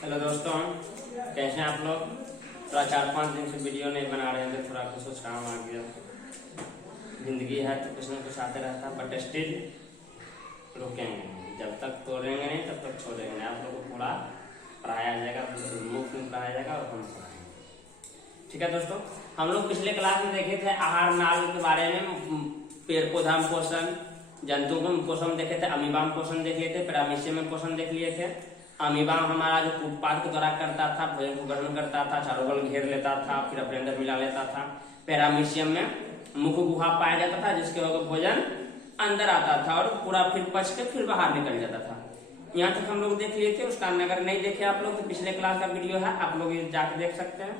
Hello दोस्तों, कैसे हैं आप लोग। थोड़ा 4-5 दिन से वीडियो नहीं बना रहे थे, थोड़ा कुछ काम आ गया। जिंदगी है तो कुछ ना कुछ आते रहता है, बट स्टिल रुकेंगे नहीं। जब तक तोड़ेंगे नहीं तब तक छोड़ेंगे नहीं। आप लोग को पूरा पढ़ाया जाएगा, मुफ्त में पढ़ाया जाएगा और हम पढ़ाएंगे। ठीक है दोस्तों, हम लोग पिछले क्लास में देखे थे आहार नाल के बारे में, पेड़ पौधा में पोषण, जंतु में पोषण देखे थे, अमीबा में पोषण देख लिए थे, पैरामीशियम में पोषण देख लिए थे। अमीबा हमारा जो उत्पाद के द्वारा करता था, भोजन को ग्रहण करता था, चारों बगल घेर लेता था, फिर अपने अंदर मिला लेता था। पैरामीशियम में मुख गुहा पाया जाता था, जिसके वजह भोजन अंदर आता था और पूरा फिर पच के फिर बाहर निकल जाता था। यहाँ तक हम लोग देख लिए थे। उसका अगर नहीं देखे आप लोग तो पिछले क्लास का वीडियो है, आप लोग जाके देख सकते हैं।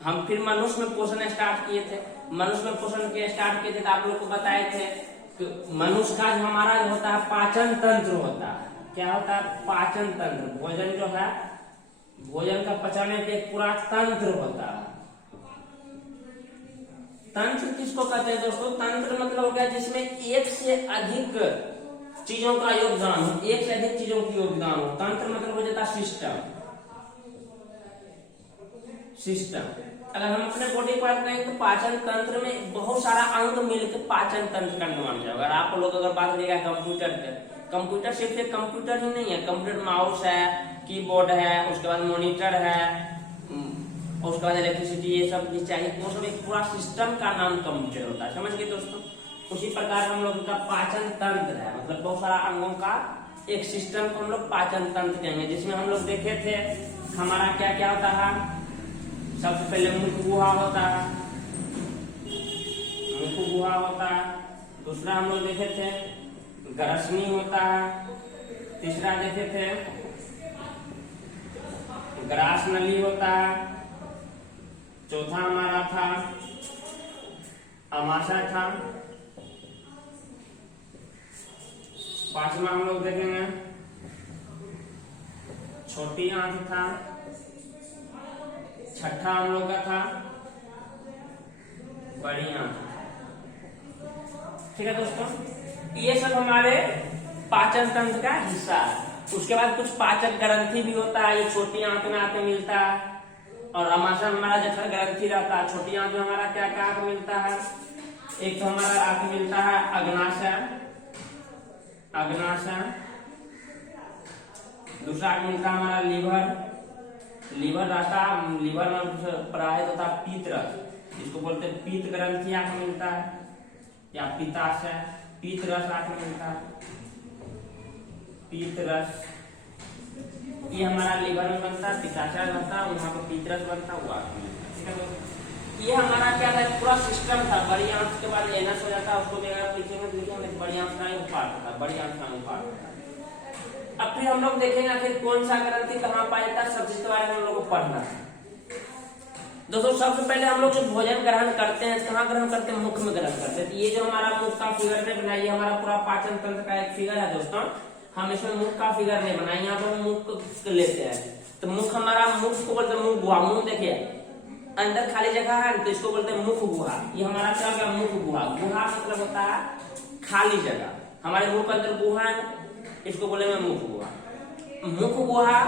हम फिर मनुष्य में पोषण स्टार्ट किए थे। मनुष्य में पोषण के स्टार्ट किए थे तो आप लोग को बताए थे कि मनुष्य का जो हमारा जो होता है पाचन तंत्र होता है। क्या होता है? पाचन तंत्र। भोजन जो है, भोजन का पचाने के एक पूरा तंत्र होता है। तंत्र किसको कहते हैं दोस्तों? तंत्र मतलब हो गया जिसमें एक से अधिक चीजों का योगदान हो, एक से अधिक चीजों की योगदान हो। तंत्र मतलब हो जाता है सिस्टम। अगर हम अपने बॉडी को बात करें तो पाचन तंत्र में बहुत सारा अंग मिलकर पाचन तंत्र का निर्माण किया। अगर आप लोग अगर बात करिएगा कंप्यूटर सिर्फ एक कंप्यूटर ही नहीं है। कंप्यूटर माउस है, कीबोर्ड है, उसके बाद मॉनिटर है, उसके बाद इलेक्ट्रिसिटी, ये सब भी चाहिए। वो सब एक पूरा सिस्टम का नाम कंप्यूटर होता है। समझ गए दोस्तों? उसी प्रकार हम लोग का पाचन तंत्र है, मतलब बहुत सारा अंगों का एक सिस्टम को हम लोग पाचन तंत्र कहेंगे। जिसमें हम लोग देखे थे हमारा क्या क्या होता है। सबसे पहले मुख गुहा होता है, मुख गुहा होता है। दूसरा हम लोग देखे थे ग्रसनी होता है। तीसरा देखे थे ग्रास नली होता है। चौथा हमारा था अमाशय था। पांचवा हम लोग देखेंगे छोटी आंत था। छठा हम लोग का था बड़ी आंत। ठीक है दोस्तों, ये सब हमारे पाचन तंत्र का हिस्सा है। उसके बाद कुछ पाचक ग्रंथि भी होता है, ये छोटी आंत में आके मिलता है। और अमाशय हमारा जठर ग्रंथि रहता है। छोटी आंत में हमारा क्या क्या आके मिलता है? एक तो हमारा आके मिलता है अग्नाशय। दूसरा आके मिलता है हमारा लीवर रहता। लीवर में प्रवाहित होता है पीत रस, इसको बोलते हैं पीत ग्रंथि आके मिलता है, या पित्ताशय। पीत रस आके मिलता है, पीत रस ये हमारा लीवर में बनता है। पित्ताशय बनता है, वहां पर पीत रस बनता है, वो आके मिलता है। ठीक है दोस्तों, ये हमारा क्या था? पूरा सिस्टम था। बड़ी आंत के बाद एनस हो जाता है, उसको लिखेंगे बड़ी आंत का पार्ट होता है, बड़ी आंत का पार्ट होता है। अब फिर हम लोग देखेंगे आखिर कौन सा ग्रंथि कहाँ पाया जाता है, सब चीज के बारे में हम लोग को पढ़ना है। दोस्तों सबसे पहले हम लोग जो भोजन ग्रहण करते हैं कहाँ ग्रहण करते हैं? मुख में ग्रहण करते हैं। तो ये जो हमारा मुख का फिगर नहीं बनाया, ये हमारा पूरा पाचन तंत्र का एक फिगर है दोस्तों। हम इसमें मुख का फिगर नहीं बनाए, यहाँ पर हम मुख लेते हैं। तो मुख हमारा, मुख को बोलते हैं मुख गुहा। मुंह देखिए अंदर खाली जगह है तो इसको बोलते हैं मुख गुहा। ये हमारा क्या हो गया? मुख गुहा। गुहा मतलब होता है खाली जगह। हमारे मुंह के अंदर गुहा है, इसको बोलेंगे मुख गुहा। मुख गुहा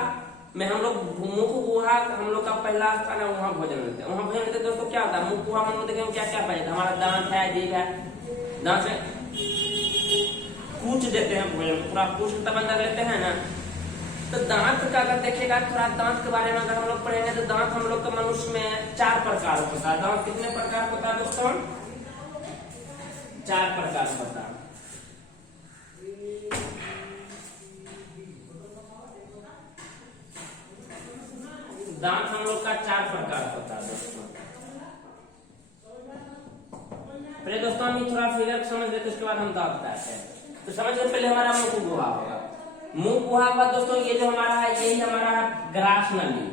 में हम लोग, मुख गुहा हम लोग का पहला स्थान है, वहां भोजन लेते हैं। वहां भोजन लेते दोस्तों क्या होता है? मुख गुहा हम लोग देखेंगे क्या क्या पाए। हमारा दांत है, जीभ है, दांत से कूच देते हैं भोजन, पूरा कूच तब अंदर लेते हैं ना। तो दांत का अगर देखिएगा, थोड़ा दांत के बारे में अगर हम लोग पढ़ेंगे तो दांत हम लोग का मनुष्य में 4 प्रकार होता है। दांत कितने प्रकार होता है दोस्तों? 4 प्रकार होता है। दांत हम लोग का 4 प्रकार होता है दोस्तों। पहले दोस्तों हम थोड़ा फिगर समझ लेते, उसके बाद हम दांत बताते हैं। तो समझ लो पहले हमारा मुख गुहा होगा। मुख गुहा का दोस्तों ये जो हमारा है, यही हमारा ग्रास नली।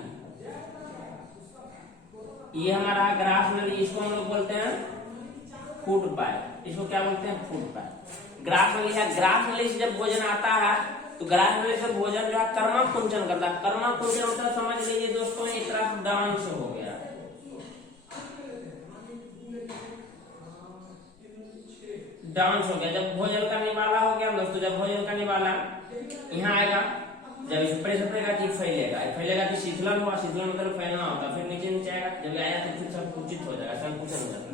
ये हमारा ग्रास नली, इसको हम लोग बोलते हैं फूड पाइप। इसको क्या बोलते हैं? Food pipe. ग्रास नली है। ग्रास नली से जब भोजन आता है तो ग्रास नली से भोजन जो है कर्मा कुंचन करता है। कर्मा कुंचन होता है, समझ लीजिए दोस्तों एक तरह डांस हो गया। डांस हो गया। जब भोजन करने वाला हो गया दोस्तों, जब भोजन करने वाला यहाँ आएगा जब इस ऊपर से पड़ेगा कि फैलेगा कि शीतलन हुआ, शीतलन मतलब फैलना होता है, फिर नीचे नीचे आएगा, जब आया तो फिर संकुचित हो जाएगा, संकुचन हो जाता है।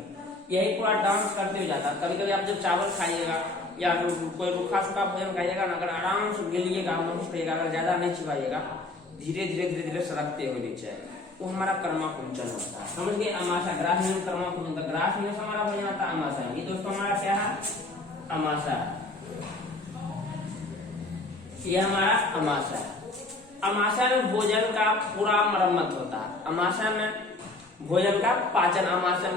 यही पूरा डांस करते हुए जाता है। कभी कभी आप जब चावल खाइएगा या कोई रूखा सूखा भोजन खाइएगा ना, अगर आराम से गिलिएगा, अगर ज्यादा नहीं चिबाइएगा, धीरे धीरे धीरे धीरे सरकते हुए नीचे, वो हमारा कर्माकुंचन होता है। समझ गए? अमाशा, ग्रास में कर्माकुंचन, ग्रास में हमारा भोजन आता है अमाशा। ये दोस्तों हमारा क्या है? अमाशा। ये हमारा अमाशा है। अमाशा में भोजन का पूरा मरम्मत होता है। अमाशा में भोजन का पाचन, अमाशा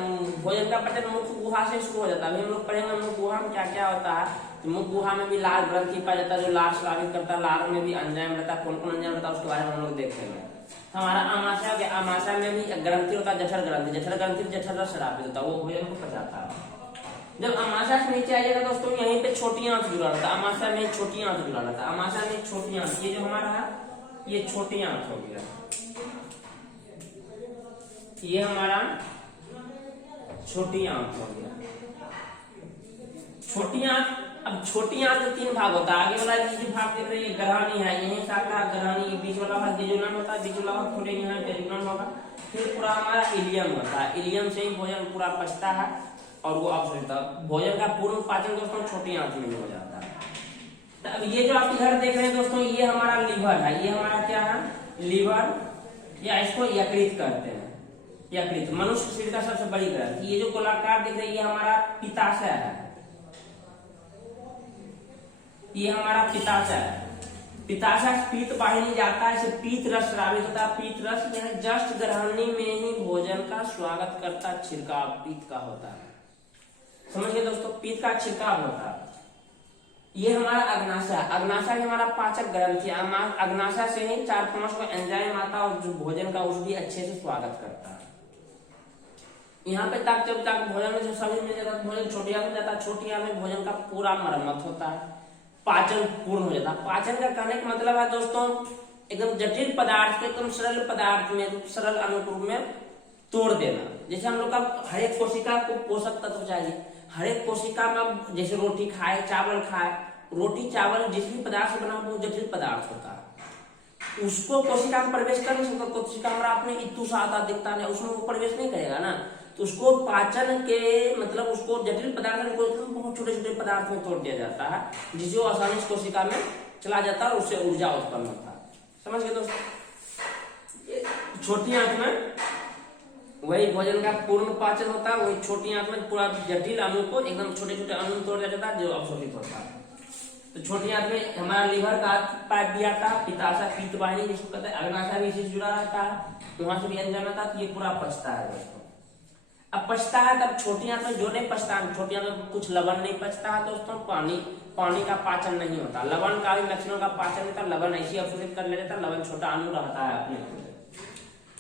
भोजन का पाचन मुख गुहा से शुरू हो जाता है। अभी हम लोग पढ़ेंगे मुख गुहा में क्या क्या होता है। तो मुख गुहा में भी लाल ग्रंथि पाया जाता है जो लाल स्रावित करता है। लाल में भी एंजाइम रहता है, कौन कौन एंजाइम रहता है उसके बारे में हम लोग देखेंगे। हमारा अमाशा के, अमाशा में भी ग्रंथि होता है जठर ग्रंथि, जठर ग्रंथि जठर रस स्रावित होता है, वो भोजन को पचाता है। जब अमाशा से नीचे आइएगा दोस्तों, यहीं पे छोटी आंत जुड़ा रहता है। अमाशा में छोटी आंत जुड़ा रहता है। अमाशा में छोटी आंत, ये जो हमारा है ये छोटी आंत हो गया, ये हमारा छोटी आंत हो गया। छोटी आंत, अब छोटी आंत में 3 भाग होता है। आगे वाला जो भाग देख रहे हैं ग्रहणी है, यही शाखा ग्रहणी, बीच वाला भाग जेजुनम होता है, बीच वाला भाग थोड़े यहाँ जेजुनम होगा। फिर पूरा हमारा इलियम होता है, इलियम से ही भोजन पूरा पचता है और वो अवशोषित। भोजन का पूर्ण पाचन दोस्तों छोटी आंत में हो जाता है। अब ये जो आप इधर देख रहे हैं दोस्तों, ये हमारा लीवर है। ये हमारा क्या है? लीवर, या इसको यकृत कहते हैं। यकृत मनुष्य शरीर का सबसे बड़ी ग्रंथि। ये जो गोलाकार दिख रही है ये हमारा पित्ताशय है। ये हमारा पित्ताशय है। पित्ताशय पीत वाहिनी जाता है, इसे पीत रस स्रावित होता है। पीत रस यह जस्ट ग्रहणी में ही भोजन का स्वागत करता छिड़काव पीत का होता है। समझ गए दोस्तों? पीत का छिड़काव होता है। ये हमारा अग्नाशय, अग्नाशय हमारा पाचक ग्रंथि। अग्नाशय से ही 4-5 को एंजाइम आता है और जो भोजन का उस भी अच्छे से स्वागत करता है। यहाँ पे तक जब तक भोजन में जो सभी मिल जाता है, भोजन छोटी आंत में जाता है, छोटी आंत में भोजन का पूरा मरम्मत होता है, पाचन पूर्ण हो जाता है। पाचन का कहने का मतलब है दोस्तों एकदम जटिल पदार्थ को एकदम सरल पदार्थ में, सरल अनुरूप में तोड़ देना। जैसे हम लोग का हर एक कोशिका को पोषक तत्व चाहिए। हर एक कोशिका में जैसे रोटी खाए, चावल खाए, रोटी चावल जिस भी पदार्थ से बना वो जटिल पदार्थ होता है, उसको कोशिका में प्रवेश कर नहीं सकता। कोशिका हमारा अपने इतू सा आता दिखता नहीं, उसमें वो प्रवेश नहीं करेगा ना। तो उसको पाचन के मतलब उसको जटिल पदार्थ को बहुत छोटे छोटे पदार्थ में तोड़ दिया जाता है, जिससे वो आसानी से कोशिका में चला जाता है और उससे ऊर्जा उत्पन्न होता है। समझ गए दोस्तों? छोटी आंत में वही भोजन का पूर्ण पाचन होता है, वही छोटी आंत में पूरा जटिल अणु को एकदम छोटे छोटे अणु में तोड़ दिया जाता है जो अवशोषित होता है। तो छोटी आंत में हमारा लीवर का पाइप भी आता है, पित्ताशय पीत वाहिनी जिसको कहते हैं, अग्नाशय भी इसी से जुड़ा रहता है, वहां से भी एंजाइम आता है, तो ये पूरा पचता है दोस्तों। अब पचता है तब छोटी आंत में जो नहीं पचता है, छोटी आंत में कुछ लवण नहीं पचता है दोस्तों, पानी का पाचन नहीं होता। लवण का भी मैक्सिमम का पाचन होता है, लवण ऐसी अवशोषित कर लेता है, लवण छोटा अणु रहता है अपने।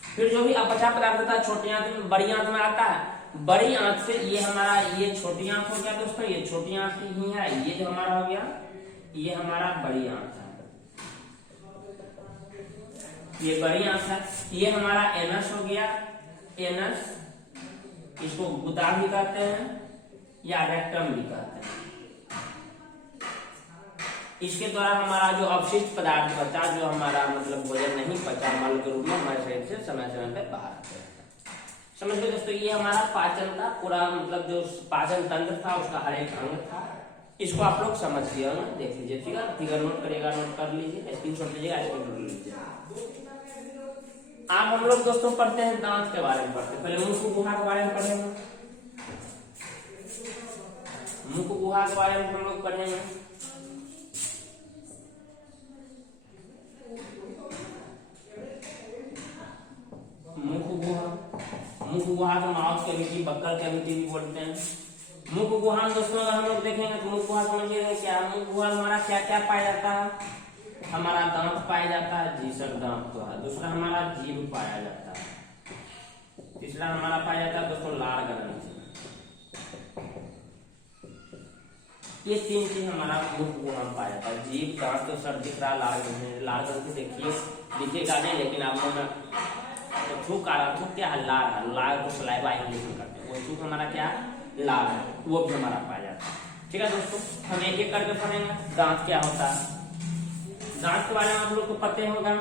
फिर जो भी अपचा पदार्थ होता है छोटी आंत में, बड़ी आंत में आता है। बड़ी आंत से ये हमारा ये छोटी आंत हो गया दोस्तों, ये छोटी आंत ही है। ये जो हमारा हो गया ये हमारा बड़ी आंत है, ये बड़ी आंत है। ये हमारा एनस हो गया, एनस, इसको गुदा भी कहते हैं या रेक्टम भी कहते हैं। इसके द्वारा हमारा जो अवशिष्ट पदार्थ बचा, जो हमारा मतलब भोजन नहीं पचा, मल के रूप में हमारे शरीर से समय समय पे बाहर आते हैं। समझ गए दोस्तों? ये हमारा पाचन का पूरा मतलब जो पाचन तंत्र था उसका हर एक अंग था। इसको आप लोग समझ लिया ना, देख लीजिए, ठीक है? फिगर नोट करिएगा, नोट कर लीजिए, स्क्रीनशॉट लीजिएगा, स्क्रीनशॉट लीजिए। आप हम लोग दोस्तों पढ़ते हैं दांत के बारे में पढ़ते हैं। पहले मुख गुहा के बारे में पढ़ेंगे, मुख गुहा के बारे में हम लोग पढ़ेंगे। मुख गुहा को माउथ कैविटी, बक्कल कैविटी भी बोलते हैं। मुख गुहा दोस्तों अगर हम लोग देखेंगे तो मुख गुहा समझिएगा क्या, मुख गुहा हमारा क्या क्या पाया जाता है? हमारा दांत पाया जाता है, जीसक दांत तो है। दूसरा हमारा जीभ पाया जाता है। तीसरा हमारा पाया जाता है दोस्तों लार ग्रंथि। ये 3 चीज हमारा मुख गुहा में पाया जाता है। जीभ, दांत तो सर दिख रहा, लार ग्रंथि, लार ग्रंथि देखिए दिखेगा नहीं, लेकिन आप लोग तो थूक आ रहा, थूक क्या है? लार है। लार को सलाइवा इंग्लिश में करते हैं, वो थूक हमारा क्या है? लार है, वो भी हमारा पाया जाता है। ठीक है दोस्तों, हम एक एक करके पढ़ेंगे। दांत क्या होता है? दांत के बारे में आप लोग को पता होगा।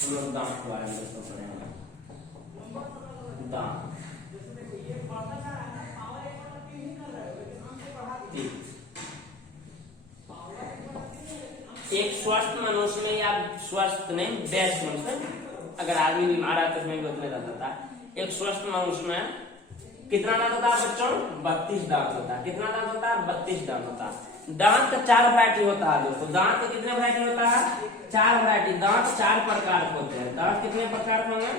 हम लोग दांत के बारे में दोस्तों पढ़ेंगे। दांत एक स्वस्थ मनुष्य में या स्वस्थ नहीं बेस्ट मनुष्य, अगर आदमी बीमार है तो उसमें भी उतने दांत होता है। एक स्वस्थ मनुष्य में कितना दांत होता है बच्चों? 32 दांत होता है। कितना दांत होता है? 32 दांत होता है। दांत का 4 वैरायटी होता है दोस्तों। दांत का कितने वैरायटी होता है? 4 वैरायटी। दांत 4 प्रकार के होते हैं। दांत कितने प्रकार के होंगे?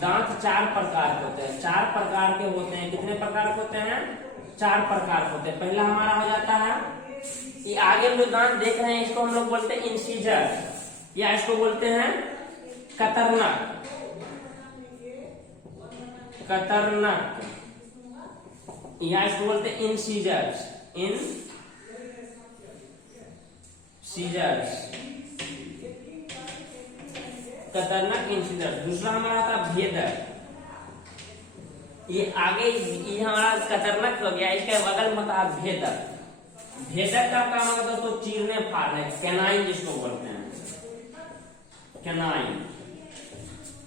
दांत 4 प्रकार के होते हैं। 4 प्रकार के होते हैं। कितने प्रकार के होते हैं? 4 प्रकार के होते हैं। पहला हमारा हो जाता है ये आगे जो दांत देख रहे हैं इसको हम लोग बोलते हैं इंसीजर या इसको बोलते हैं कतरनक। कतरनक या इसको बोलते हैं इंसीजर्स। Seizures, कतरनक incisors. दूसरा हमारा था भेदक। ये आगे ये हमारा कतरनक हो गया, इसके बगल में था भेदक। भेदक का काम होता है दोस्तों चीरने फाड़ने, कैनाइन जिसको बोलते हैं, कैनाइन।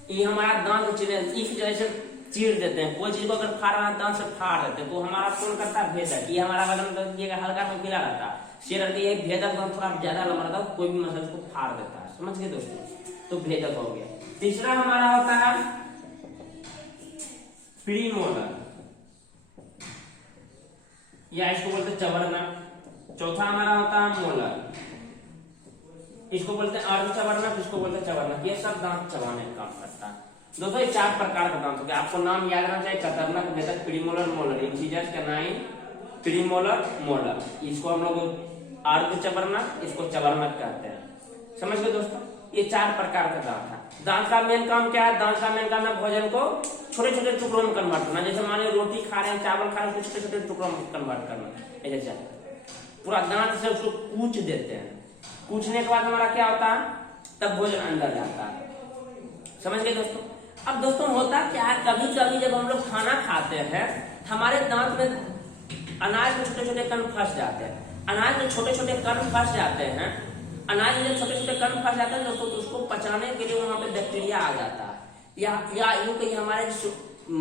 ये हमारा दांत चीरने एक जैसे चीर देते हैं। कोई चीज को अगर फाड़ रहा है दांत से फाड़ देते हैं तो हमारा कौन करता है? भेदक। ये हमारा बगल में हल्का सा पीला रहता है, शेर रहती है। भेदक दांत थोड़ा ज्यादा लंबा रहता है, कोई भी मसल को फाड़ देता है। समझ गए दोस्तों? तो भेदक हो गया। तीसरा हमारा होता है प्रीमोलर या इसको बोलते हैं चबरनक। चौथा हमारा होता है मोलर, इसको बोलते हैं अर्ध चबरनक, इसको बोलते हैं चबरनक। ये सब दांत चबाने का काम करता है दोस्तों। ये 4 प्रकार का दांत हो गया। आपको नाम याद रहना चाहिए, कतरनक, भेदक, premolar, molar. Incisors, canine, premolar, molar. इसको हम लोग अर्ध चबरनक, इसको चबरनक कहते हैं। समझ गए दोस्तों? ये 4 प्रकार का दांत है। दांत का मेन काम क्या है? दांत का मेन काम है भोजन को छोटे छोटे टुकड़ों में कन्वर्ट करना। जैसे मान लीजिए रोटी खा रहे हैं, चावल खा रहे हैं, छोटे छोटे टुकड़ों में कन्वर्ट करना। ऐसे पूरा दांत से उसको कूच देते हैं। कूचने के बाद हमारा क्या होता है? तब भोजन अंदर जाता है। समझ गए दोस्तों? अब दोस्तों होता क्या है, कभी कभी जब हम लोग खाना खाते हैं हमारे दांत में अनाज में छोटे छोटे कण फंस जाते हैं। अनाज में छोटे छोटे कण फंस जाते हैं। अनाज में छोटे छोटे कण फंस जाते हैं दोस्तों, तो उसको पचाने के लिए वहां पे बैक्टीरिया आ जाता है। या यूं कहीं हमारे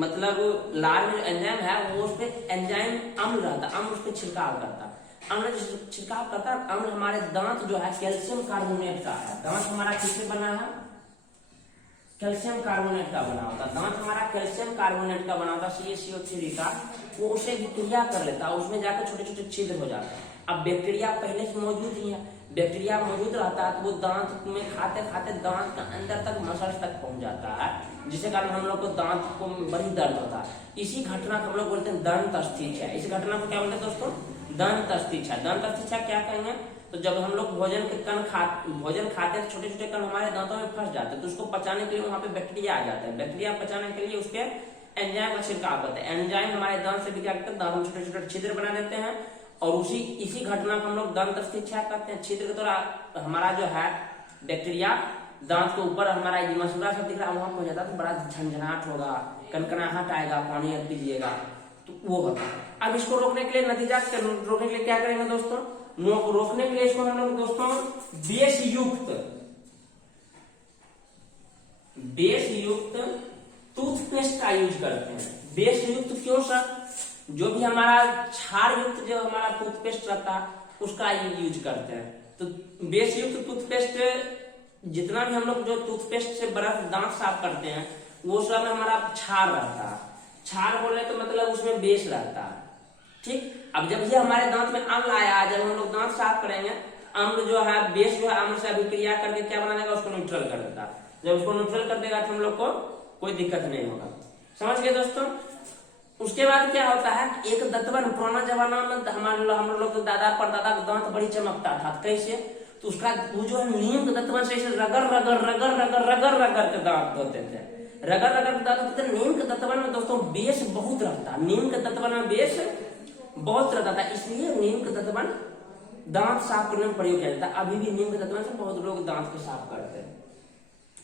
मतलब लार में जो एंजाइम है वो उस पर एंजाइम अम्ल रहता है, अम्ल उस पर छिड़काव करता है। अम्ल छिड़काव करता है। अम्ल हमारे दांत जो है कैल्शियम कार्बोनेट का है। दांत हमारा किससे बना है? कैल्शियम कार्बोनेट का बना होता है। दांत हमारा कैल्शियम कार्बोनेट का बना होता है, CaCO3 का। वो उसे विक्रिया कर लेता है, उसमें जाकर छोटे छोटे छिद्र हो जाते हैं। अब बैक्टीरिया पहले से मौजूद ही है, बैक्टीरिया मौजूद रहता है तो वो दांत में खाते खाते दांत का अंदर तक मसल्स तक पहुंच जाता है, जिसके कारण हम लोग को दांत को बड़ी दर्द होता है। इसी घटना को हम लोग बोलते हैं दंत अस्थिच्छा। इस घटना को क्या बोलते हैं दोस्तों? दंत अस्थिच्छा। दंत अस्थिच्छा क्या कहेंगे? तो जब हम लोग भोजन खाते हैं छोटे छोटे कण हमारे दांतों में फंस जाते हैं, तो उसको पचाने के लिए वहां पे बैक्टीरिया आ जाता है। बैक्टीरिया पचाने के लिए उसके एंजाइम का छिड़काव करते हैं। एंजाइम हमारे दांत से भी क्या करते हैं? दांत में छोटे छोटे छिद्र बना देते हैं और इसी घटना को हम लोग दंत अस्थिच्छा कहते हैं। छिद्र के द्वारा हमारा जो है बैक्टीरिया दांत के ऊपर हमारा मसूड़ा सब दिख रहा है वहां पहुंच जाता है, तो बड़ा झंझनाहट होगा, कनकनाहट आएगा, पानी पीजिएगा, तो वो होता है। अब इसको रोकने के लिए रोकने के लिए क्या करेंगे दोस्तों? रोकने के लिए इसको हम लोग दोस्तों बेस युक्त टूथपेस्ट का यूज करते हैं। बेस युक्त क्यों सर? जो भी हमारा क्षार युक्त जो हमारा टूथपेस्ट रहता है उसका यूज करते हैं। तो बेस युक्त टूथपेस्ट जितना भी हम लोग जो टूथपेस्ट से ब्रश दांत साफ करते हैं वो सब में हमारा क्षार रहता है। क्षार बोले तो मतलब उसमें बेस रहता है। ठीक, अब जब ये हमारे दांत में अम्ल आया, जब हम लोग दांत साफ करेंगे, अम्ल जो है बेस जो है अम्ल से अभिक्रिया करके क्या बना देगा? उसको न्यूट्रल कर देता है। जब उसको न्यूट्रल कर देगा तो हम लोग को कोई दिक्कत नहीं होगा। समझ गए दोस्तों? उसके बाद क्या होता है? एक दंतवन, पुराना जमाना में हम लोग तो दादा परदादा का दांत बड़ी चमकता था। कैसे? तो उसका वो जो है नीम के दंतवन से रगड़ रगड़ रगड़ रगड़ रगड़ रगड़ के दांत धोते थे। रगड़ रगड़ के दांत धोते थे। नीम के दंतवन में दोस्तों बेस बहुत रहता है। नीम के दंतवन में बेस बहुत रहता था, इसलिए नीम के दंतवन दांत साफ करने में प्रयोग किया जाता है। अभी भी नीम के दंतवन से बहुत लोग दांत को साफ करते हैं।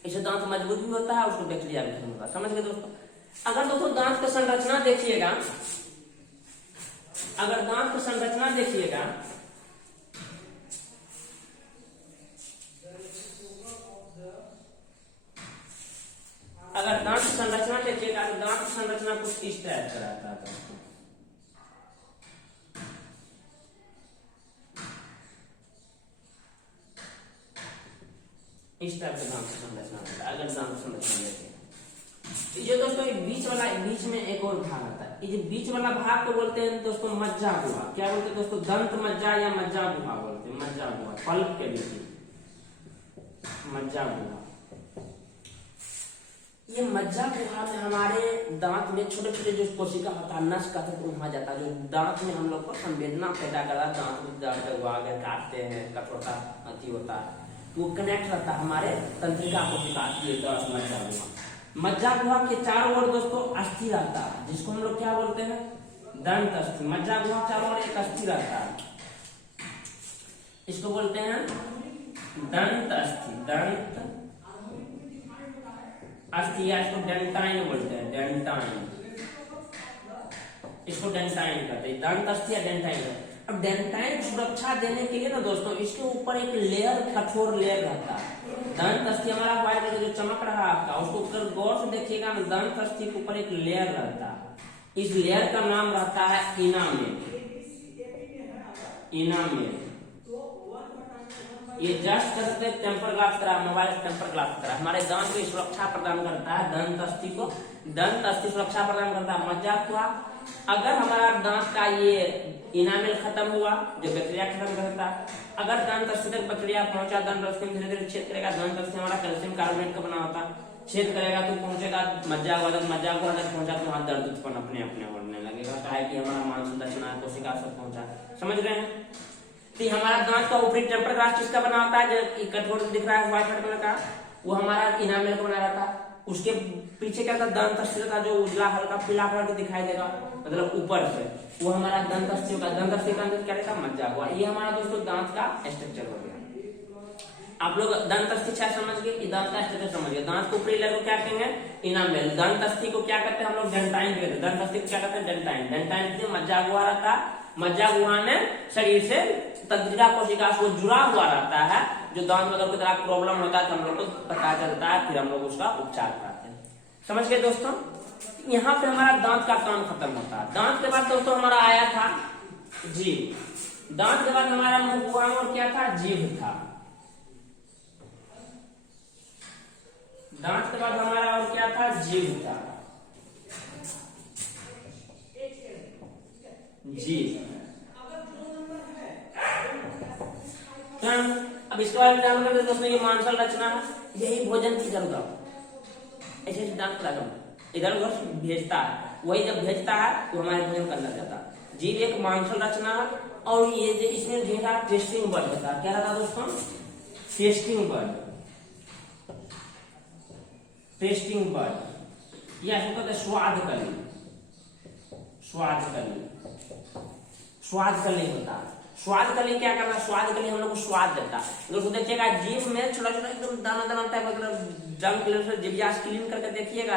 इससे दांत मजबूत भी होता है, उसको बैक्टीरिया भी खत्म होता है। समझ गए दोस्तों। अगर दोस्तों दांत का संरचना देखिएगा, अगर दांत का संरचना देखिएगा, अगर दांत की संरचना देखिएगा तो दांत की संरचना कुछ इस टाइप का रहता है। इस टाइप का दांत की संरचना रहता है। अगर दांत की संरचना देखिए, ये दोस्तों बीच वाला, बीच में एक और भाग आता है, ये जो बीच वाला भाग को बोलते हैं दोस्तों मज्जा गुहा। क्या बोलते हैं दोस्तों? दंत मज्जा या मज्जा गुहा बोलते हैं। मज्जा गुहा पल्प के नीचे मज्जा गुहा। ये मज्जा गुहा में हमारे दांत में छोटे छोटे जो कोशिका होता है, नस का तो वहां जाता है, जो दांत में हम लोग को संवेदना पैदा कर रहा है। दांत में दर्द हुआ, अगर काटते हैं, कठोरता अति होता है, वो कनेक्ट रहता है हमारे तंत्रिका कोशिका। ये दांत मज्जा गुहा। मज्जा गुहा के चारों ओर दोस्तों अस्थि रहता है, जिसको हम लोग क्या बोलते हैं? दंत अस्थि। मज्जा गुहा चारों ओर एक अस्थि रहता है, इसको बोलते हैं दंत अस्थि। दंत अस्थि या इसको डेंटाइन बोलते हैं। डेंटाइन, इसको डेंटाइन कहते हैं। दंत अस्थि या डेंटाइन। अब डेंटाइन सुरक्षा देने के लिए ना दोस्तों, इसके ऊपर एक लेयर, कठोर लेयर रहता है। दंत अस्थि हमारा व्हाइट कलर जो चमक रहा है आपका, उसको अगर गौर से देखिएगा ना, दंत अस्थि के ऊपर एक लेयर रहता है। इस लेयर का नाम रहता है इनामेल। इनामेल ये जस्ट करते टेम्पर ग्लास तरह, मोबाइल टेम्पर ग्लास तरह हमारे दांत को सुरक्षा प्रदान करता है। दंत अस्थि को, दंत अस्थि सुरक्षा प्रदान करता है। मज्जा हुआ, अगर हमारा दांत का ये इनामेल खत्म हुआ, जो बैक्टीरिया खत्म करता है, अगर दंत अस्थि तक बैक्टीरिया पहुंचा, दंत अस्थि धीरे धीरे छेद करेगा। दंत अस्थि हमारा कैल्शियम कार्बोनेट का बना होता है, छेद करेगा तो पहुंचेगा मज्जा हुआ तक। मज्जा हुआ तक पहुंचा तो वहां दर्द उत्पन्न अपने अपने होने लगेगा। कहा कि हमारा मांस संरचना कोशिका सब पहुंचा। समझ रहे हैं? तो हमारा दांत का ऊपरी टेम्पर ग्लास किसका बना होता है? जो कठोर दिख रहा है व्हाइट कलर का, वो हमारा इनामेल का बना रहता है। उसके पीछे क्या था? दंत अस्थि का, जो उजला हल्का पीला कलर दिखाई देगा, मतलब ऊपर से, वो हमारा दंत अस्थि का। दंत अस्थि का अंदर क्या रहता है? मज्जा हुआ। ये हमारा दोस्तों दांत का स्ट्रक्चर हो गया। आप लोग दंत अस्थि क्या समझ गए? दांत का स्ट्रक्चर समझ गए। दांत को ऊपरी लेयर को क्या कहेंगे? इनामेल। दंत अस्थि को क्या कहते हैं हम लोग? डेंटाइन कहते हैं। दंत अस्थि को क्या कहते हैं? डेंटाइन। डेंटाइन से मज्जा गुहा रहता है। मज्जा गुहा में शरीर से तंत्रिका कोशिका को जुड़ा हुआ रहता है। जो दांत में कोई तरह प्रॉब्लम होता है तो हम लोग को पता चलता है, फिर हम लोग उसका उपचार कराते हैं। समझ गए दोस्तों? यहाँ पे हमारा दांत का काम खत्म होता है। दांत के बाद दोस्तों हमारा आया था जीभ। दांत के बाद हमारा मुंह हुआ और क्या था? जीभ था। दांत के बाद हमारा और क्या था? जीभ था। जीभ। अब इसके बारे में जान करते दोस्तों, ये मांसल रचना है, यही भोजन की जरूरत ऐसे दांत इधर उधर भेजता है। वही जब भेजता है तो हमारे भोजन के अंदर जाता है। जीभ एक मांसल रचना है, और ये जो इसमें ढेरा टेस्टिंग बर्ड होता है। क्या रहता है दोस्तों? Testing bird. टेस्टिंग बर्ड या इसको कहते हैं स्वाद कली। स्वाद कली, स्वाद कली होता है। स्वाद कली क्या करता है? स्वाद कली हम लोग को स्वाद देता है। दोस्तों देखिएगा जीभ में छोटा छोटा एकदम दाना दाना टाइप, मतलब जंग क्लीनर से जीभ क्लीन करके देखिएगा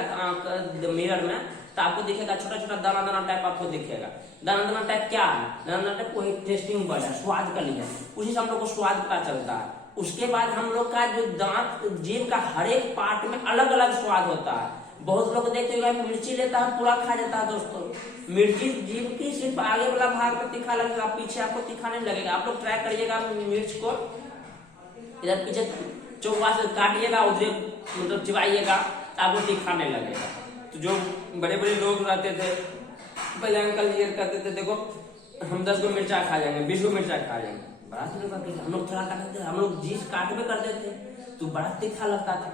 मिरर में, तो आपको दिखेगा छोटा छोटा दाना दाना टाइप आपको दिखेगा। दाना दाना टाइप क्या है? दाना दाना टाइप वही टेस्टिंग बर्ड है, स्वाद कली है। उसी से हम लोग को स्वाद पता चलता है। उसके बाद हम लोग का जो दांत, जीभ का हर एक पार्ट में अलग अलग स्वाद होता है। बहुत लोग देखते हैं मिर्ची लेता है पूरा खा जाता है दोस्तों। मिर्ची जीभ की सिर्फ आगे वाला भाग में तीखा लगेगा, पीछे आपको तीखा नहीं लगेगा। आप लोग ट्राई करिएगा मिर्च को इधर पीछे चौवा से काटिएगा, उधर मतलब चिबाइएगा, आपको तीखा नहीं लगेगा। तो जो बड़े बड़े लोग रहते थे पहले, अंकल जी कहते थे देखो हम 10 गो मिर्चा खा जाएंगे, 20 गो मिर्चा खा जाएंगे। बड़ा हम लोग थोड़ा काटते थे, हम लोग जीभ काटवे करते थे तो बड़ा तीखा लगता था।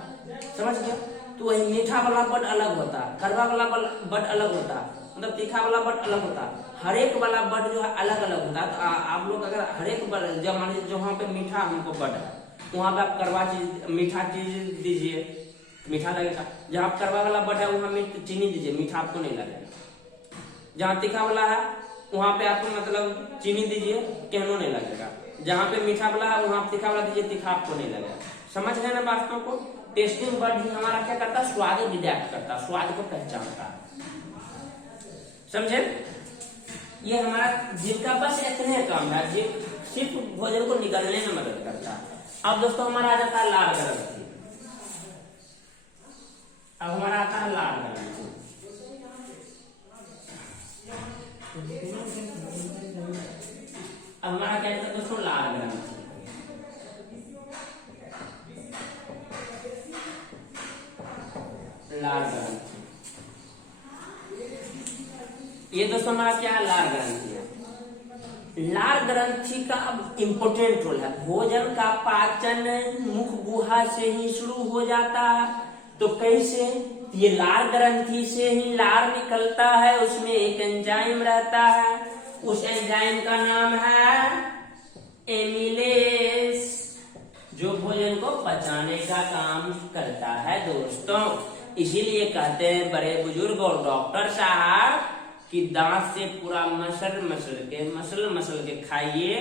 समझ गया? तो वही मीठा वाला बट अलग होता है, कड़वा वाला बट अलग होता है, मतलब तीखा वाला बट अलग होता है। हर एक वाला बट जो है अलग अलग होता है। तो आप लोग अगर हर एक बट, जब मान लीजिए जहाँ पे मीठा हमको बट है, तो वहाँ पे आप कड़वा चीज, मीठा चीज दीजिए, मीठा लगेगा। जहाँ कड़वा वाला बट है वहाँ चीनी दीजिए, मीठा आपको नहीं लगेगा। जहाँ तीखा वाला है वहाँ पे आपको मतलब चीनी दीजिए, कहनो नहीं लगेगा। जहाँ पे मीठा वाला है वहाँ तीखा वाला दीजिए, तीखा आपको नहीं लगेगा। समझ गए ना बातों को? टेस्टिंग बर्ड ही हमारा क्या करता है, स्वाद डिटेक्ट करता, स्वाद को पहचानता। समझे? ये हमारा जीभ का बस इतने काम है, जीभ सिर्फ भोजन को निकलने में मदद करता है। अब दोस्तों हमारा आ जाता है लार ग्रंथि। अब हमारा आता है लार ग्रंथि। अब हमारा क्या कहते हैं दोस्तों, लार ग्रंथि। लार ग्रंथि ये दोस्तों हमारा क्या है, लार ग्रंथि है। लार ग्रंथि का अब इम्पोर्टेंट रोल है। भोजन का पाचन मुख गुहा से ही शुरू हो जाता है। तो कैसे? ये लार ग्रंथि से ही लार निकलता है, उसमें एक एंजाइम रहता है, उस एंजाइम का नाम है एमिलेस, जो भोजन को पचाने का काम करता है दोस्तों। इसीलिए कहते हैं बड़े बुजुर्ग और डॉक्टर साहब कि दांत से पूरा मसल के खाइए,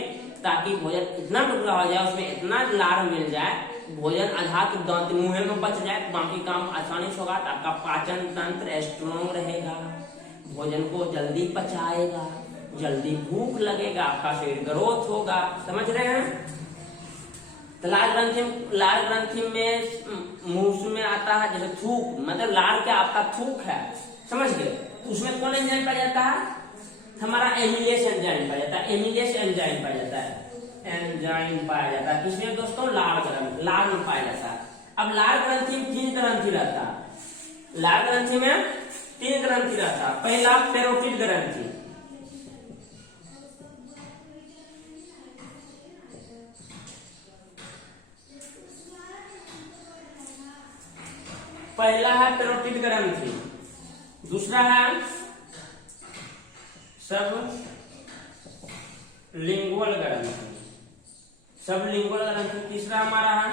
ताकि भोजन इतना टुकड़ा हो जाए, उसमें इतना लार मिल जाए, भोजन आधा तो दांत मुंह में बच जाए, बाकी काम आसानी से होगा। तो आपका पाचन तंत्र स्ट्रॉन्ग रहेगा, भोजन को जल्दी पचाएगा, जल्दी भूख लगेगा, आपका शरीर ग्रोथ होगा। समझ रहे हैं? तो लार ग्रंथि में मुंह में आता है जैसे थूक, मतलब लार क्या आपका थूक है, समझ गए? उसमें कौन एंजाइम पाया जाता है, हमारा एमिलेस एंजाइम पाया जाता है। एमिलेस एंजाइम पाया जाता है, एंजाइम पाया जाता है किसमें दोस्तों, लार में पाया जाता है। अब लार ग्रंथि में 3 ग्रंथि रहता है। लार ग्रंथि में 3 ग्रंथि रहता है। पहला पैरोटिड ग्रंथि, पहला है पैरोटिड ग्रंथि, दूसरा है सब लिंगुअल ग्रंथि, तीसरा हमारा है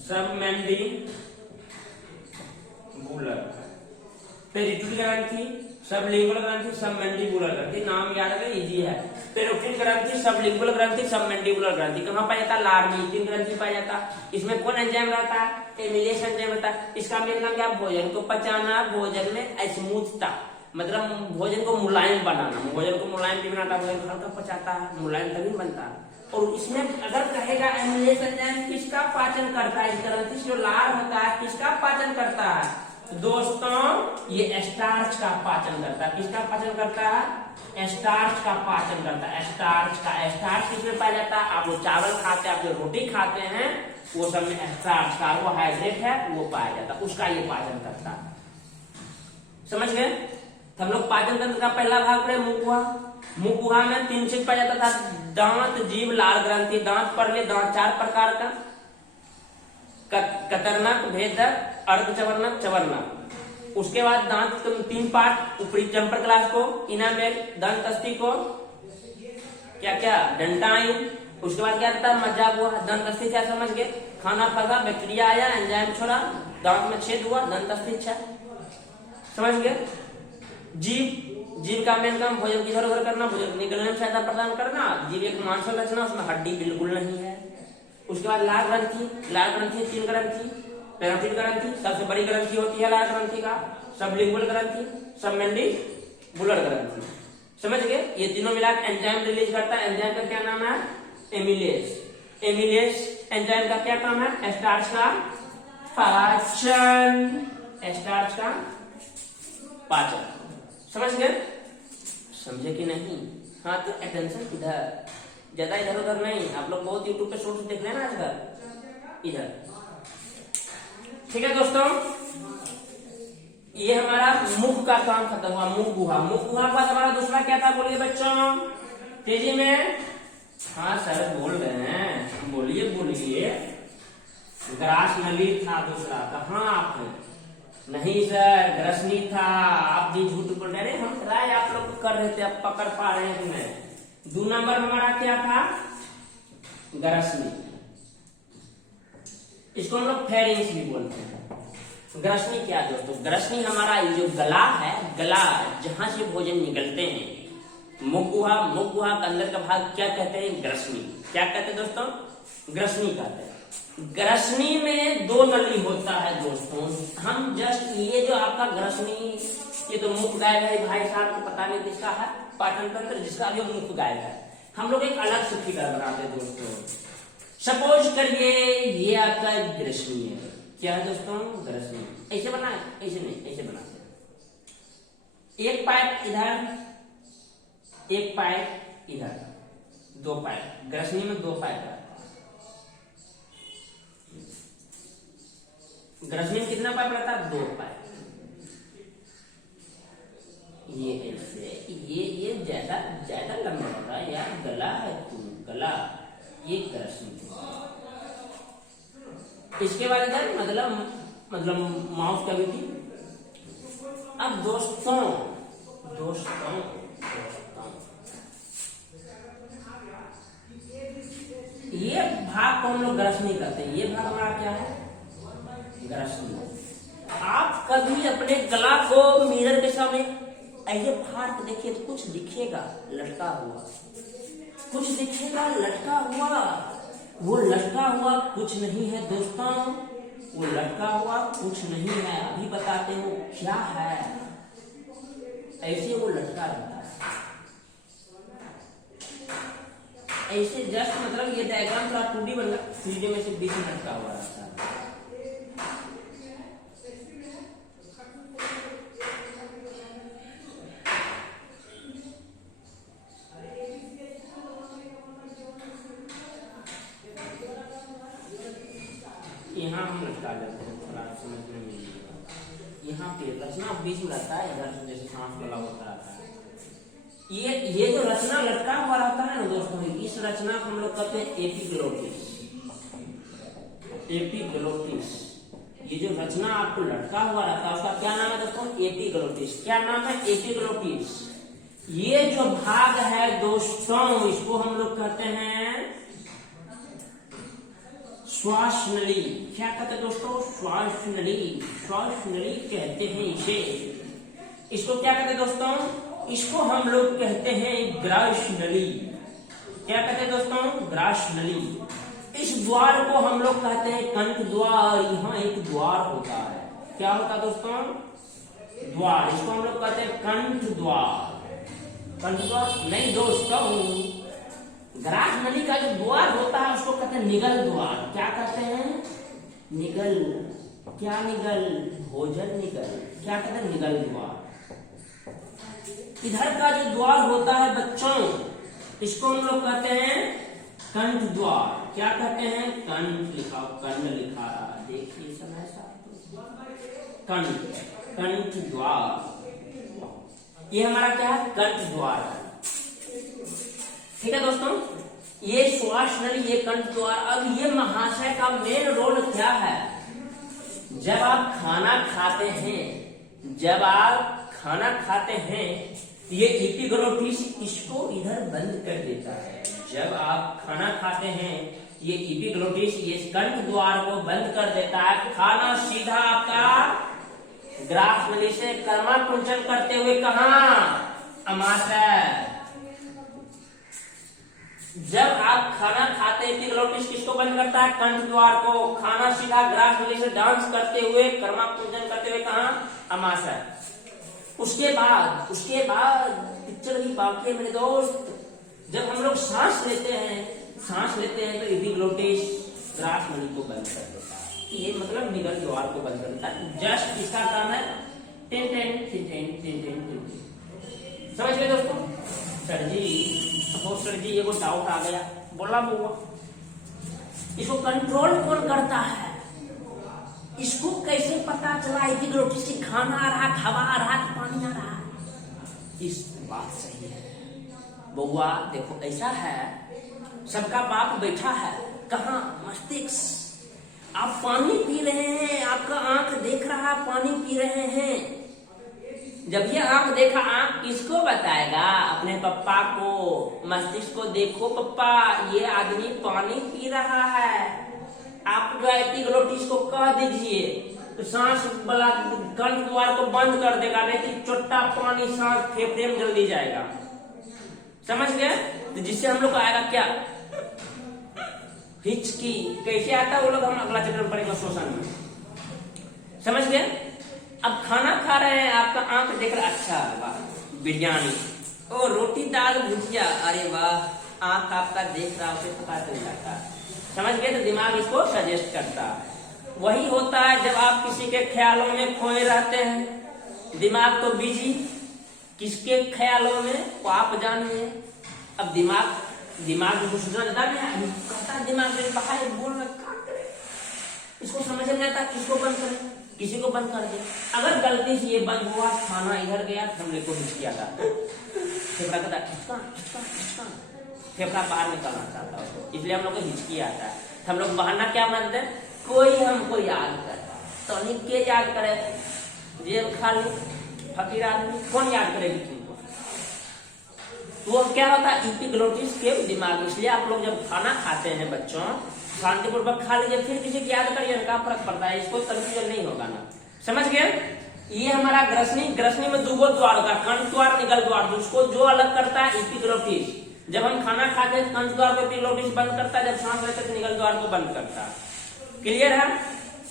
सब मैंडिबुलर। पेरिटोइड ग्रंथि, सब लिंगुअल ग्रंथि, सब मैंडिबुलर ग्रंथि। नाम याद रखना इजी है। पेरिटोइड ग्रंथि, सब लिंगुअल ग्रंथि, सब मैंडिबुलर ग्रंथि। कहाँ पाया जाता है, लार में 3 ग्रंथि पाया जाता है। इसमें कौन एंजाइम रहता है, एमिलेस एंजाइम रहता है। इसका मेन काम क्या, भोजन को पचाना, भोजन में स्मूथता, मतलब भोजन को मुलायम बनाना। भोजन को मुलायम भी बनाता है, भोजन को हल्का पचाता है, मुलायम तभी बनता है। और इसमें अगर कहेगा एमिलेस एंजाइम किसका पाचन करता है, इस ग्रंथि से जो लार होता है किसका पाचन करता है, तो दोस्तों ये स्टार्च का पाचन करता है। किसका पाचन करता है, स्टार्च का पाचन करता है। स्टार्च किसमें पाया जाता है, आप जो चावल खाते हैं, आप जो रोटी खाते हैं, वो सब में स्टार्च, कार्बोहाइड्रेट है, वो पाया जाता है, उसका ये पाचन करता है। समझ गए? हम लोग पाचन तंत्र का पहला भाग पढ़े मुख गुहा में 3 चीज पाया जाता था, दांत, जीभ, लार ग्रंथि। दांत पढ़ ले, दांत 4 प्रकार का, कतरनक, भेदक, अर्धचवर्णक, चवर्णक। उसके बाद दांत 3 पार्ट, ऊपरी जम्पर क्लास को, इनामेल, दंत अस्थि को क्या क्या, डंटाइन। उसके बाद क्या रहता है, मज्जा हुआ, दंत अस्थि क्या, समझ गए? खाना फंसा, बैक्टीरिया आया, एंजाइम छोड़ा, दांत में छेद हुआ, दंत अस्थि अच्छा, समझ गए? जीभ का मेन काम भोजन की इधर उधर करना, भोजन निकलने में सहायता प्रदान करना। जीभ एक मांसल रचना, उसमें हड्डी बिल्कुल नहीं है। उसके बाद लार ग्रंथि 3 ग्रंथि, पैरोटिड ग्रंथि सबसे बड़ी ग्रंथि होती है लार ग्रंथि का, सबलिंगुअल ग्रंथि, सब मैंडिबुलर ग्रंथि। समझ गए? ये तीनों मिला एंजाइम रिलीज करता है। एंजाइम का क्या नाम है, एमिलेस एंजाइम का क्या काम है, स्टार्च का पाचन। समझ गए? समझे कि नहीं? हाँ, तो अटेंशन किधर, ज्यादा इधर उधर नहीं। आप लोग बहुत यूट्यूब पे शॉर्ट्स देख रहे हैं ना आजकल, इधर। ठीक है दोस्तों, ये हमारा मुख का काम खत्म हुआ, मुख गुहा के बाद हमारा दूसरा क्या था, बोलिए बच्चों तेजी में। हाँ सर बोल रहे हैं, बोलिए। ग्रास नली था दूसरा, कहाँ आप हैं? नहीं सर, ग्रसनी था, आप भी झूठ बोल रहे। हम ट्राई आप लोग कर रहे थे, अब पकड़ पा रहे हैं तुम्हें। 2 नंबर हमारा क्या था, ग्रसनी। इसको हम लोग फेरिंग्स भी बोलते हैं। ग्रसनी क्या दोस्तों, ग्रसनी हमारा ये जो गला है, गला जहां से भोजन निकलते हैं, मुख गुहा के अंदर का भाग क्या कहते हैं, ग्रसनी। क्या कहते हैं दोस्तों, ग्रसनी कहते हैं। ग्रसनी में दो नली होता है दोस्तों। हम जस्ट ये जो आपका ग्रसनी, ये तो मुख गायब है भाई साहब को पता नहीं किसका है, पाचन तंत्र जिसका भी मुख गायब है। हम लोग एक अलग से फिगर बनाते हैं दोस्तों। सपोज करिए ये आपका ग्रसनी है। क्या है दोस्तों? ग्रसनी। ऐसे बनाए? ऐसे नहीं, ऐसे बनाते हैं। एक पाइप इधर, एक पाइप इधर, दो पाइप। ग्रसनी में दो पाइप है। ग्रसनी में कितना पाइप रहता है? दो पाइप। ये ऐसे, ये ज्यादा ज्यादा लंबा हो रहा है यार, गला है तू, गला। ये ग्रसनी। इसके बाद इधर मतलब माउस का भी थी। अब दोस्तों ये भाग को हम लोग ग्रसनी करते हैं। ये भाग हमारा क्या है? ग्रसनी। आप कभी अपने गला को मिरर के सामने ऐसे फाड़ के देखिए तो कुछ दिखेगा लटका हुआ, कुछ दिखेगा लटका हुआ। वो लटका हुआ कुछ नहीं है दोस्तों, वो लटका हुआ कुछ नहीं है। अभी बताते हैं वो क्या है। ऐसे वो लटका रहता है, ऐसे जस्ट मतलब ये डायग्राम थोड़ा 2D बन गया, 3D में से बीच में लटका हुआ रहता है। यहाँ हम लटका देते हैं, थोड़ा समझने में मिलेगा। यहाँ पे रचना बीच में रहता है, इधर से जैसे सांस गला होता रहता है। ये जो रचना लटका हुआ रहता है ना दोस्तों, इस रचना को हम लोग कहते हैं एपिग्लोटिस। एपिग्लोटिस, ये जो रचना आपको लटका हुआ रहता है उसका क्या नाम है दोस्तों? एपिग्लोटिस। क्या नाम है? एपिग्लोटिस। ये जो भाग है दोस्तों, इसको हम लोग कहते हैं श्वास नली। क्या कहते हैं दोस्तों? श्वास नली। श्वास नली कहते हैं इसे। इसको क्या कहते हैं दोस्तों? इसको हम लोग कहते हैं ग्रास नली। क्या कहते हैं दोस्तों? ग्रास नली। इस द्वार को हम लोग कहते हैं कंठ द्वार। यहाँ एक द्वार होता है। क्या होता है दोस्तों? द्वार। इसको हम लोग कहते हैं कंठ द्वार। कंठ द्वार नहीं दोस्तों, ग्रास नली का जो द्वार होता है उसको कहते हैं निगल द्वार। क्या कहते हैं? निगल। क्या निगल? भोजन निगल। क्या कहते हैं? निगल द्वार। इधर का जो द्वार होता है बच्चों, इसको हम लोग कहते हैं कंठ द्वार। क्या कहते हैं? कंठ लिखा, कंठ लिखा, देखिए समय साहब, कंठ द्वार। ये हमारा क्या है? कंठ द्वार है। ठीक है दोस्तों, ये श्वास नली, ये कंठ द्वार। अब ये महाशय का मेन रोल क्या है? जब आप खाना खाते हैं, जब आप खाना खाते हैं, ये एपिग्लोटिस इसको इधर बंद कर देता है। जब आप खाना खाते हैं, ये एपिग्लोटिस ये कंठ द्वार को बंद कर देता है। खाना सीधा आपका ग्रास नली से कर्माकुंचन करते हुए कहाँ? अमाशय। जब आप खाना खाते हैं, एपिग्लोटिस किसको बंद करता है? कंठ द्वार को। खाना सीधा ग्रास नली से डांस करते हुए, कर्माकुंचन करते हुए कहाँ? अमाशय। उसके बाद पिक्चर भी बाकी है मेरे दोस्त। जब हम लोग सांस लेते हैं तो एपिग्लोटिस ग्रास नली को बंद कर देता है। ये मतलब निगल द्वार को बंद करता है। जस्ट इसका काम है ten ten ten ten ten ten. समझ गए दोस्तों? सर जी ये को डाउट आ गया, बोला बुआ, इसको कंट्रोल कौन करता है? इसको कैसे पता चला एपिग्लोटिस से खाना आ रहा, हवा आ रहा, पानी आ रहा? इस बात सही है बउआ। देखो ऐसा है, सबका बाप बैठा है कहाँ? मस्तिष्क। आप पानी पी रहे हैं, आपका आंख देख रहा, पानी पी रहे हैं। जब ये आंख देखा, आंख किसको बताएगा? अपने पप्पा को। मस्तिष्क को, देखो पप्पा ये आदमी पानी पी रहा है। आप जो एपिग्लोटिस को कह दीजिए तो सांस वाला कंठ द्वार को बंद कर देगा, नहीं तो चोट्टा पानी सांस फेफड़े में जल्दी जाएगा। समझ गए? तो जिससे हम लोग को आएगा क्या? हिचकी कैसे आता है वो लोग हम अगला चैप्टर में पढ़ेंगे शोषण में, समझ गए। अब खाना खा रहे हैं, आपका आंख देख रहा, अच्छा वाह बिरयानी और रोटी दाल भुजिया, अरे वाह आंख आपका देख रहा उसे पता चल जाता, समझ गए। तो दिमाग इसको सजेस्ट करता है। वही होता है जब आप किसी के ख्यालों में खोए रहते हैं, दिमाग तो बिजी, किसके ख्यालों में वो आप जानिए। अब दिमाग को सूचना देता है, कहता दिमाग में बाहर बोल रहा, इसको समझ में आता किसको बंद करें, किसी को बंद कर दे। अगर गलती से ये बंद हुआ, खाना इधर गया, हमने को हिचकी आता, फेफड़ा कहता खिचका खिचका खिचका, फेफड़ा बाहर निकलना चाहता है, इसलिए हम लोग को हिचकी आता है। हम लोग बहाना क्या मानते हैं, कोई हमको याद करे, तो के याद करे, जेब खाली फकीर आदमी कौन याद करेगी तुमको। वो क्या होता है, एपिग्लोटिस के दिमाग। इसलिए आप लोग जब खाना खाते हैं बच्चों, शांतिपूर्वक खा लीजिए, फिर किसी की याद करिए, क्या फर्क पड़ता है, इसको कंफ्यूजन नहीं होगा ना, समझ गए। ये हमारा ग्रसनी में दो द्वार होता है, कंठ द्वार निगल द्वार, उसको जो अलग करता है एपिग्लोटिस। जब हम खाना खाते हैं कंठ द्वार को एपिग्लोटिस बंद करता है, जब सांस लेते हैं निगल द्वार को बंद करता है, क्लियर है।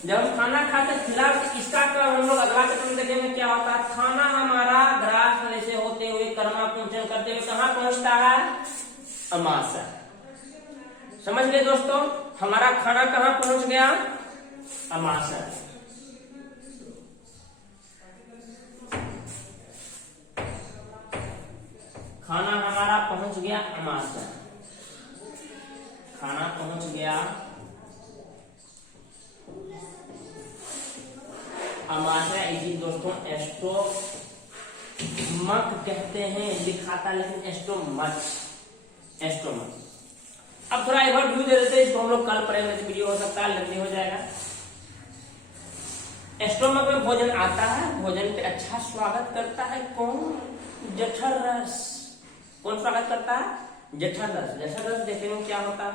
जब हम खाना खाते हैं, फिलहाल इसका क्रम हम लोग अगला चैप्टर देखेंगे क्या होता है। खाना हमारा ग्रास नली से होते हुए कर्मा कुंचन करते हुए कहाँ पहुंचता है, अमाशय, समझ गए दोस्तों। हमारा खाना कहाँ पहुंच गया, अमाशय। खाना हमारा पहुंच गया अमाशय, खाना पहुंच गया अमाशय। इसी दोस्तों एस्टोमक कहते हैं, लिखाता लेकिन एस्टोमक। अब थोड़ा एक बार व्यू दे देते हैं, इसको हम लोग कल पढ़ेंगे, तो वीडियो हो सकता है लंबी हो जाएगा। एस्टोमक में भोजन आता है, भोजन पे अच्छा स्वागत करता है कौन, जठर रस। कौन स्वागत करता है, जठर रस। जठर रस देखेंगे क्या होता है,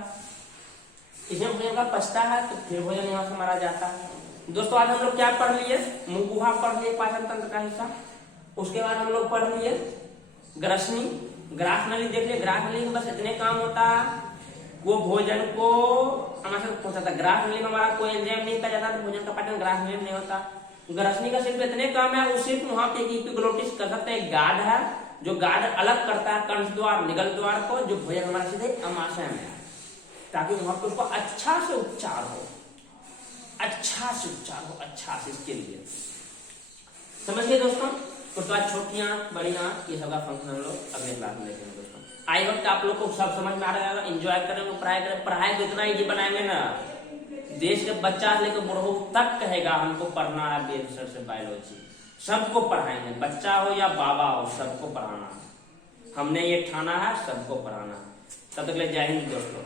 इसमें भोजन का पचता है तो फिर भोजन यहाँ से मारा जाता है। दोस्तों आज हम लोग क्या पढ़ लिए, मुंह गुहा पढ़ लिए, पाचन तंत्र का हिस्सा। उसके बाद हम लोग पढ़ लिए ग्रसनी, ग्रास नली देख लिए। ग्रास नली में बस इतने काम होता है, वो भोजन को हमारे तक पहुंचाता। ग्रास नली में हमारा कोई एंजाइम नहीं पाया जाता, तो भोजन का पाचन ग्रास नली में नहीं होता। ग्रसनी का सिर्फ इतने काम है, वो सिर्फ वहां पे एपिग्लोटिस कर सकते हैं, गार्ड है, जो गार्ड अलग करता है कंठ द्वार निगल द्वार को, जो भोजन हमारा सीधे अमाशय में है, ताकि वहां पे उसको अच्छा से उपचार हो, अच्छा से उपचार हो, अच्छा से, इसके लिए समझ गए दोस्तों। तो आज छोटी आंख बड़ी आंख ये सबका फंक्शन हम लोग अगले क्लास में देखेंगे दोस्तों। आई होप आप लोग को सब समझ में आ रहा है, एंजॉय करेंगे, पढ़ाई करें। पढ़ाई को इतना इजी बनाएंगे ना, देश के बच्चा लेकर बुढ़ो तक कहेगा हमको पढ़ना है बेहतर से बायोलॉजी, सबको पढ़ाएंगे, बच्चा हो या बाबा हो, सबको पढ़ाना। हमने ये ठाना है, सबको पढ़ाना। तब तक ले जय हिंद दोस्तों।